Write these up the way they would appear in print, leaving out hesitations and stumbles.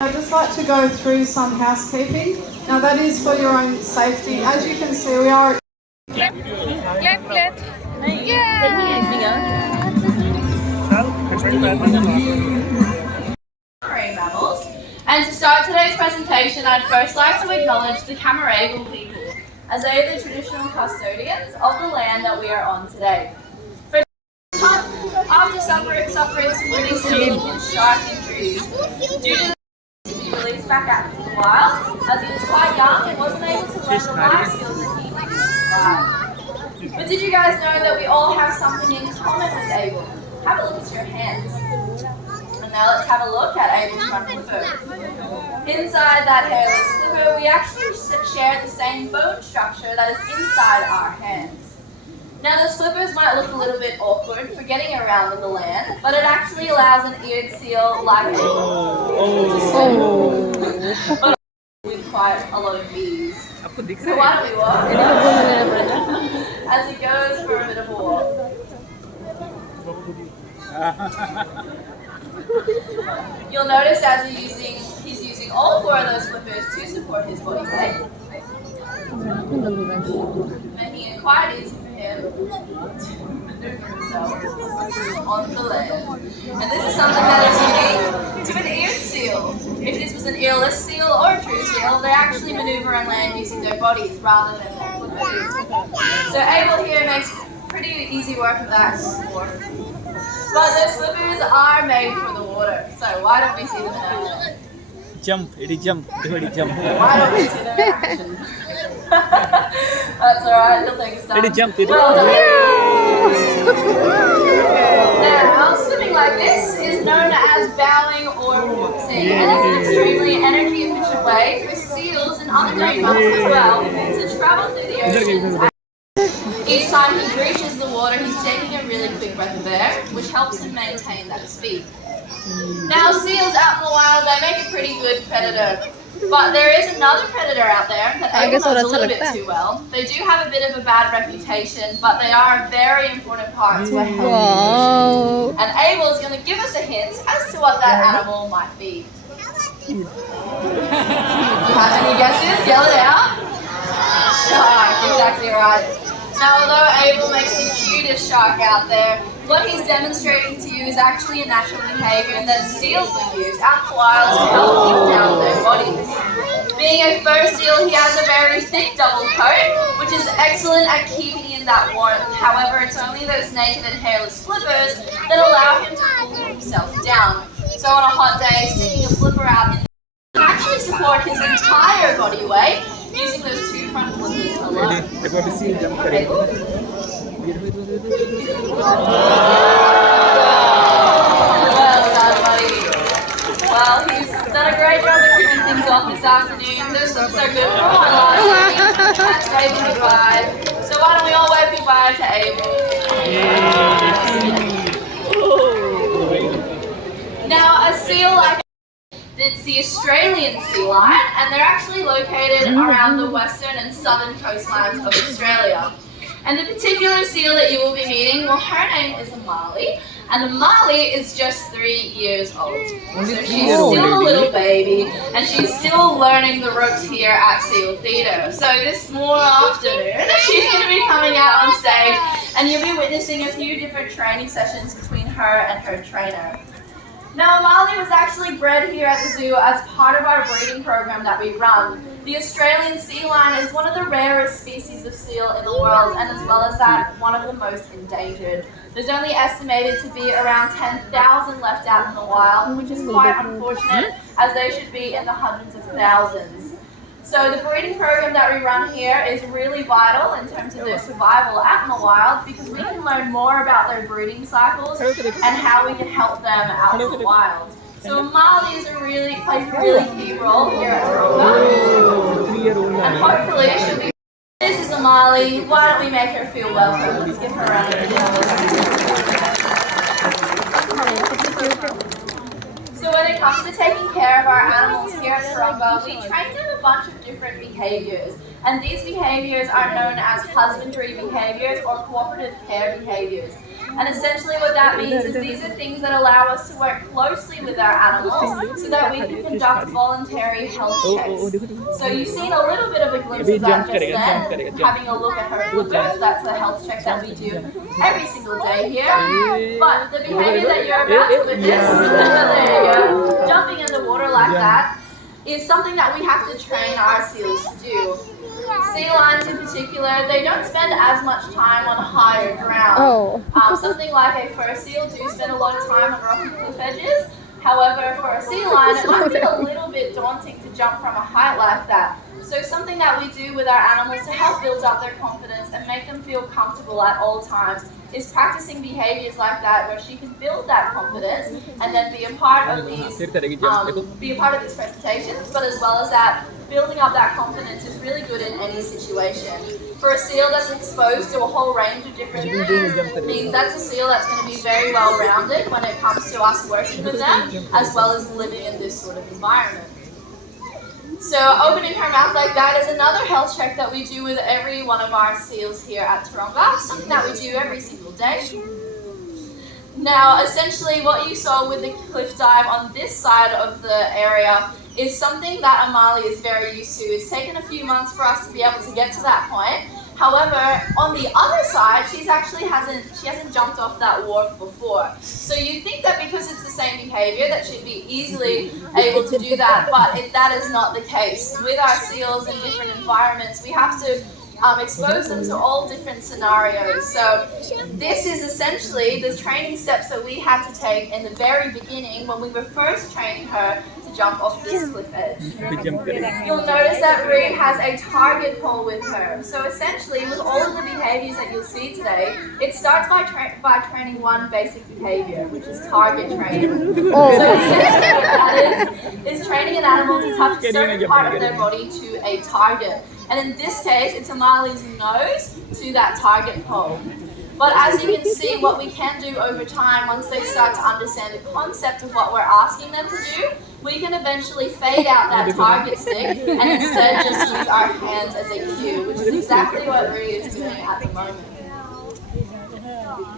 I'd just like to go through some housekeeping. Now that is for your own safety. As you can see, we are... Marine mammals. And to start today's presentation, I'd first like to acknowledge the Camaragal people, as they are the traditional custodians of the land that we are on today. After suffering some pretty significant shark injuries, due to the released back out into the wild, as he was quite young and wasn't able to learn the life skills that he needed to survive. But did you guys know that we all have something in common with Abel? Have a look at your hands. And now let's have a look at Abel's front flipper. Inside that hairless flipper, we actually share the same bone structure that is inside our hands. Now those flippers might look a little bit awkward for getting around in the land, but it actually allows an eared seal like Abel to swim with quite a lot of ease. So why don't we walk as he goes for a bit of a walk. You'll notice as he's using all four of those flippers to support his body weight. Making it quite easy for him to maneuver himself on the land. And this is something that is unique to an eared seal. If this was an earless seal or a true seal, they actually maneuver and land using their bodies rather than their flippers. So Abel here makes pretty easy work of that. But those flippers are made for the water, so why don't we see them in action? Jump, jump. Why don't we see them in action? That's alright, he'll take a stop. Well done. Now, swimming like this is known as bowing or waltzing, and it's an extremely energy efficient way for seals and other marine mammals as well to travel through the oceans. Each time he reaches the water, he's taking a really quick breath of air, which helps him maintain that speed. Now, seals out in the wild, they make a pretty good predator. But there is another predator out there that Abel knows a little bit too well. They do have a bit of a bad reputation, but they are a very important part to a healthy ocean. And Abel is going to give us a hint as to what that animal might be. You have any guesses? Yell it out. Shark, exactly right. Now, although Abel makes the cutest shark out there, what he's demonstrating to you is actually a natural behaviour that seals will use out in the wild to help keep down their bodies. Being a fur seal, he has a very thick double coat, which is excellent at keeping in that warmth. However, it's only those naked and hairless flippers that allow him to cool himself down. So on a hot day, sticking a flipper out can actually support his entire body weight using those two front flippers alone. Okay, look. Well done, buddy. Well, he's done a great job of kicking things off this afternoon. This looks so good for one last week. That's Abel goodbye. So why don't we all wave goodbye to Abel? Now, a seal like it's the Australian sea lion, and they're actually located around the western and southern coastlines of Australia. And the particular seal that you will be meeting, well, her name is Amali, and Amali is just 3 years old. So she's still a little baby, and she's still learning the ropes here at Seal Theatre. So this afternoon, she's going to be coming out on stage, and you'll be witnessing a few different training sessions between her and her trainer. Now, Amali was actually bred here at the zoo as part of our breeding program that we run. The Australian sea lion is one of the rarest species of seal in the world, and as well as that, one of the most endangered. There's only estimated to be around 10,000 left out in the wild, which is quite unfortunate, as they should be in the hundreds of thousands. So the breeding program that we run here is really vital in terms of their survival out in the wild, because we can learn more about their breeding cycles and how we can help them out in the wild. So Amali plays a really key role here at Taronga, and hopefully she'll be. This is Amali. Why don't we make her feel welcome? Let's give her a round of applause. it comes to taking care of our animals here at Taronga, we train them a bunch of different behaviours. And these behaviours are known as husbandry behaviours or cooperative care behaviours. And essentially what that means is these are things that allow us to work closely with our animals so that we can conduct voluntary health checks. So you've seen a little bit of a glimpse of that just then, having a look at her flippers. That's a health check that we do every single day here. But the behaviour that you're about to witness, there you go, jumping in the water like that, is something that we have to train our seals to do. Sea lions in particular, they don't spend as much time on higher ground. Something like a fur seal do spend a lot of time on rocky cliff edges. However, for a sea lion, it might be a little bit daunting to jump from a height like that. So something that we do with our animals to help build up their confidence and make them feel comfortable at all times is practicing behaviours like that, where she can build that confidence and then be a part of these presentations, but as well as that, building up that confidence is really good in any situation. For a seal that's exposed to a whole range of different things, means that's a seal that's going to be very well rounded when it comes to us working with them, as well as living in this sort of environment. So opening her mouth like that is another health check that we do with every one of our seals here at Taronga, something that we do every single day. Now, essentially what you saw with the cliff dive on this side of the area is something that Amali is very used to. It's taken a few months for us to be able to get to that point. However, on the other side, she hasn't jumped off that wharf before. So you think that because it's the same behaviour that she'd be easily able to do that, but that is not the case. With our seals in different environments, we have to expose them to all different scenarios. So this is essentially the training steps that we had to take in the very beginning when we were first training her to jump off this cliff edge. You'll notice that Ree has a target pole with her. So essentially with all of the behaviours that you'll see today, it starts by training one basic behaviour, which is target training. So essentially what that is training an animal to touch a certain part of their body to a target. And in this case, it's Amali's nose to that target pole. But as you can see, what we can do over time, once they start to understand the concept of what we're asking them to do, we can eventually fade out that target stick and instead just use our hands as a cue, which is exactly what Ree is doing at the moment.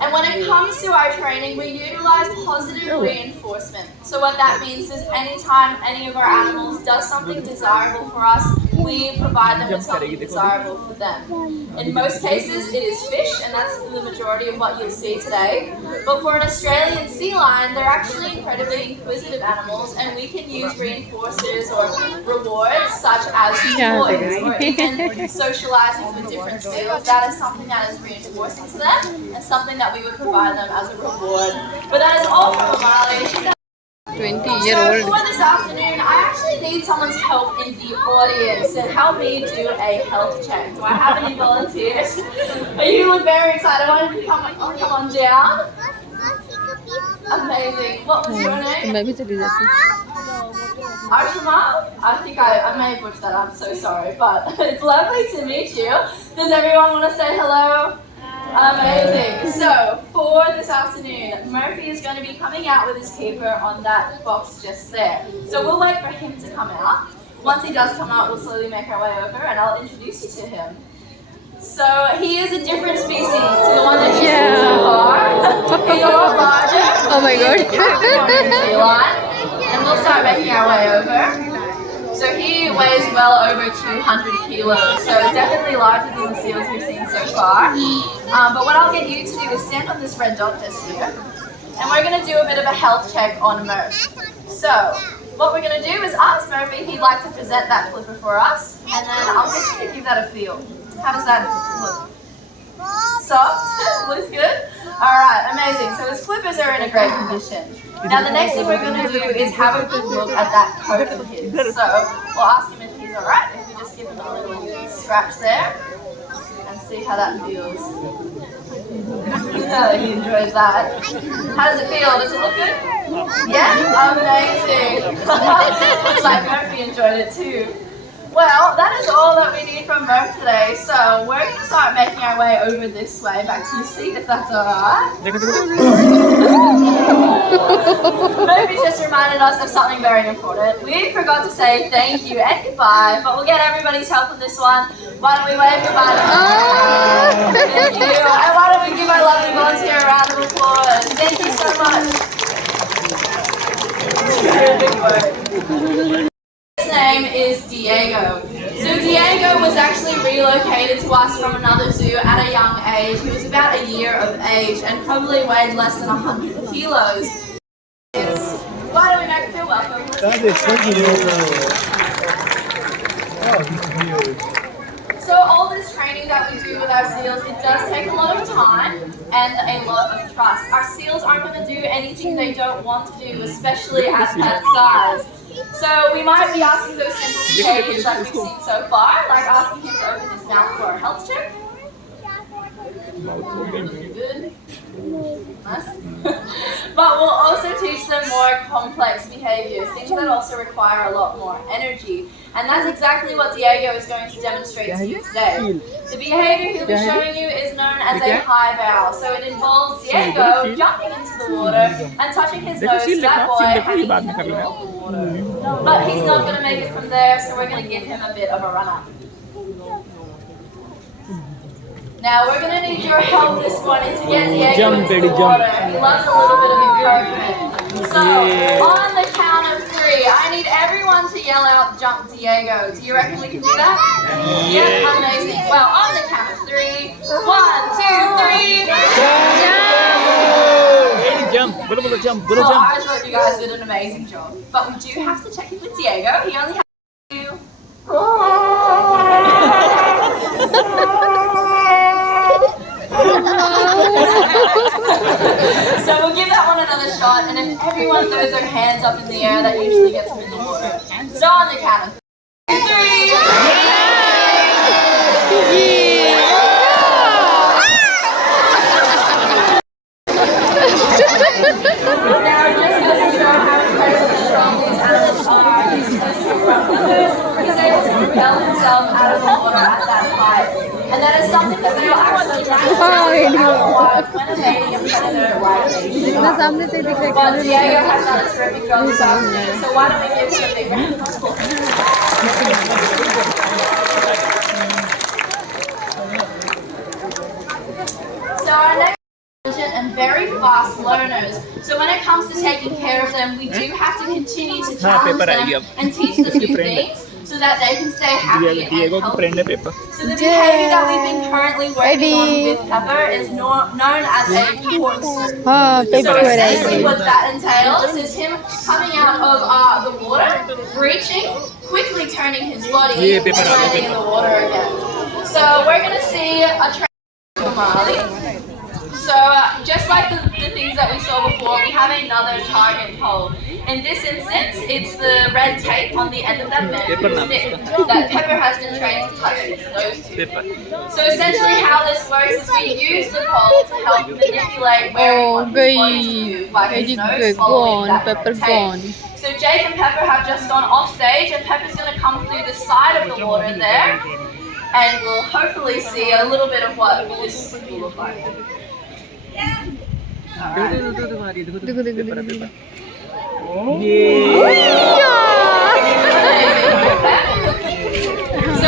And when it comes to our training, we utilize positive reinforcement. So what that means is anytime any of our animals does something desirable for us, we provide them with something desirable for them. In most cases, it is fish, and that's the majority of what you'll see today. But for an Australian sea lion, they're actually incredibly inquisitive animals, and we can use reinforcers or rewards such as toys or even socializing with different seals. That is something that is reinforcing to them and something that we would provide them as a reward. But that is all from Amali. 20-year-old. So for this afternoon, I actually need someone's help in the audience to help me do a health check. Do I have any volunteers? You look very excited. Why don't you come on down? Amazing. What was your name? Arshima? I think I may have butchered that. I'm so sorry, but it's lovely to meet you. Does everyone want to say hello? Amazing. So for this afternoon, Murphy is going to be coming out with his keeper on that box just there. So we'll wait for him to come out. Once he does come out, we'll slowly make our way over and I'll introduce you to him. So he is a different species to the one that you've seen so far. He's a lot larger. Oh my god. And we'll start making our way over. So he weighs well over 200 kilos, so definitely larger than the seals we've seen so far. But what I'll get you to do is stand on this red dot just here, and we're going to do a bit of a health check on Murph. So what we're going to do is ask Murphy if he'd like to present that flipper for us, and then I'll get you to give that a feel. How does that look? Soft? Looks good? Alright, amazing. So his flippers are in a great condition. Now the next thing we're going to do is have a good look at that coat of his. So we'll ask him if he's alright, if we just give him a little scratch there and see how that feels. He enjoys that. How does it feel? Does it look good? Yeah? Amazing. Looks like Murphy enjoyed it too. Well, that is all that we need from Murg today. So we're going to start making our way over this way back to your seat, if that's alright. Murg just reminded us of something very important. We forgot to say thank you and goodbye, but we'll get everybody's help on this one. Why don't we wave goodbye to Murg? Thank you. And why don't we give our lovely volunteer a round of applause? Thank you so much. His name is Diego. So Diego was actually relocated to us from another zoo at a young age. He was about a year of age and probably weighed less than 100 kilos. Why don't we make him feel welcome? So all this training that we do with our seals, it does take a lot of time and a lot of trust. Our seals aren't going to do anything they don't want to do, especially at that size. So we might be asking those simple behaviors that we've seen so far, like asking him to open his mouth for a health check. Good. Nice. But we'll also teach them more complex behaviors, things that also require a lot more energy. And that's exactly what Diego is going to demonstrate to you today. The behavior he'll be showing you is known as a high bow. So it involves Diego jumping into the water and touching his nose to that boy hanging in the middle of the water. But he's not going to make it from there, so we're going to give him a bit of a run-up. Now we're going to need your help this morning to get Diego into the water. He loves a little bit of encouragement. So, on the count of 3, I need everyone to yell out, "Jump, Diego." Do you reckon we can do that? Yep, amazing. Well, on the count of 3, 1, 2, 3, Jump! Jump! Well, I thought you guys did an amazing job. But we do have to check in with Diego. He only has to So we'll give that one another shot, and if everyone throws their hands up in the air, that usually gets them in the water. So on the count of 3. Now just goes to show how incredibly strong these animals are. He's able to propel himself out of the water at that height. And that is something that they will actually do out of water when evading a predator like a But Diego has done a terrific job this afternoon, so why don't we give him a big round of applause? So our next and very fast learners. So when it comes to taking care of them, we do have to continue to challenge them and teach them new things so that they can stay happy and healthy. So the behavior that we've been currently working on with Pepper is known as a corkscrew. So essentially what that entails is him coming out of the water, reaching, quickly turning his body and landing in the water again. So we're going to see a train So just like the things that we saw before, we have another target pole. In this instance, it's the red tape on the end of that bamboo stick that Pepper has been trained to touch with those two. So essentially how this works is we use the pole to help manipulate where we want his body to move, like his nose following that red tape. So Jake and Pepper have just gone off stage, and Pepper's going to come through the side of the water there, and we'll hopefully see a little bit of what this will look like. So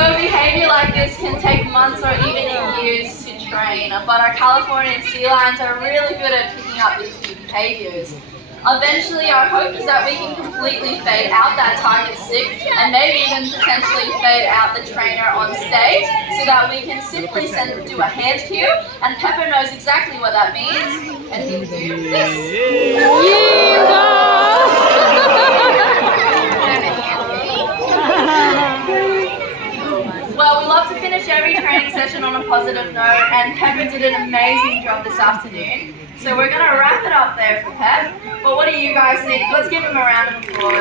a behavior like this can take months or even years to train, but our Californian sea lions are really good at picking up these new behaviors. Eventually, our hope is that we can completely fade out that target stick and maybe even potentially fade out the trainer on stage so that we can simply do a hand cue, and Pepper knows exactly what that means, and he'll do this. Well, we love to finish every training session on a positive note, and Pepper did an amazing job this afternoon. So we're going to wrap it up there for Pep. But what do you guys think? Let's give him a round of applause.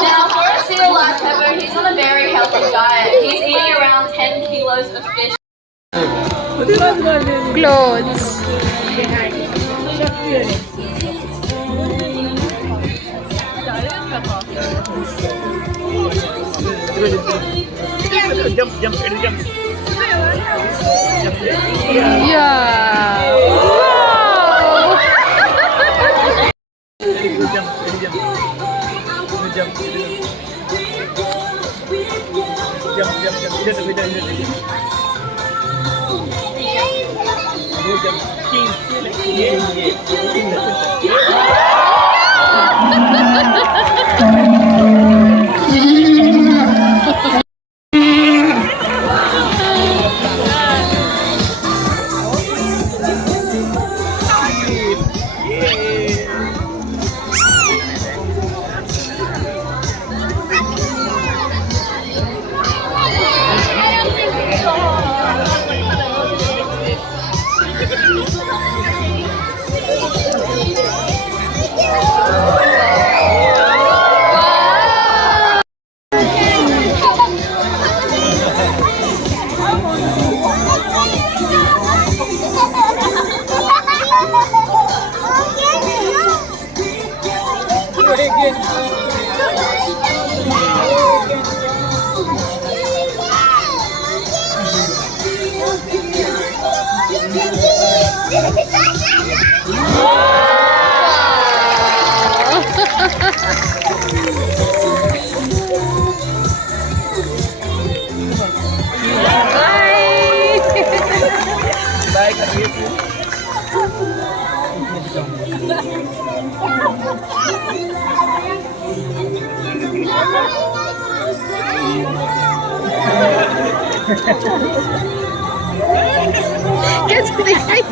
Now, for a seal like Pepper, he's on a very healthy diet. He's eating around 10 kilos of fish. Clothes. Jump, jump, ready, jump. Yeah. Wow. Ready, jump, ready, jump. Good jump, ready, jump, jump, jump. Good jump. King, yeah, Bye, कैसे दिखाई